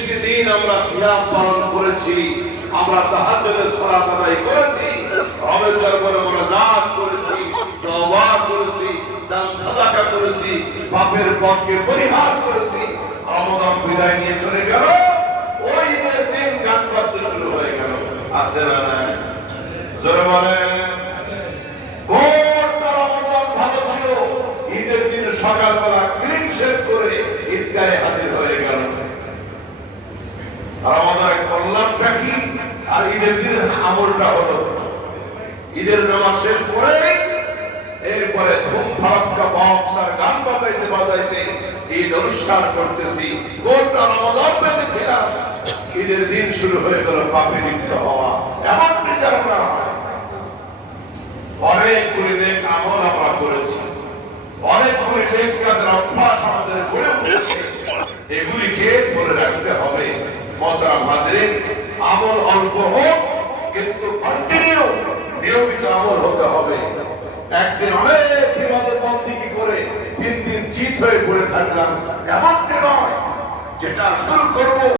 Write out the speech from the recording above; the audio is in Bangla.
30টি দিন আমরা সিয়াম পালন করেছি, আমরা তাহাজ্জুদের সালাত আদায় করেছি, রবের দরবারে মুনাজাত করেছি, তওবা করেছি, দান সাদাকা করেছি, পাপের পথকে পরিহার করেছি। রমাদান বিদায় নিয়ে চলে গেল, ওই ঈদের দিন গান বাদ্য শুরু হয়ে গেল। আছে না না? জোরে বলেন। গোটা রমাদান ভালো ছিল, ঈদের দিন সকালবেলা ক্লিন শেভ করে ঈদগাহে হাজির হয়ে গেল। রমাদানের কল্যাণটা কি আর ঈদের দিনের আমলটা হলো, ঈদের নামাজ শেষ করে এরপরে ধুম ধারাক্কা বক্স আর গান বাজাইতে বাজাইতে ঈদ অনুষ্ঠান করতেছি। গোটা রমাদান বেঁচেছিলাম, ঈদের দিন শুরু হয়ে গেল পাপে লিপ্ত হওয়া। এমন বিচারণা অনেকগুলি নেক আমল আমরা করেছি, অনেকগুলি নেক কাজের অভ্যাস আমাদের গড়ে উঠেছে, এগুলিকে ধরে রাখতে হবে। মোহতারাম হাজরিন, আমল অল্প হোক কিন্তু কন্টিনিউ নিয়মিত আমল হতে হবে। একদিন অনেক ইবাদত বন্দেগী করে 3 দিন চিত হয়ে পড়ে থাকলাম, এমনটি নয়। যেটা শুরু করবো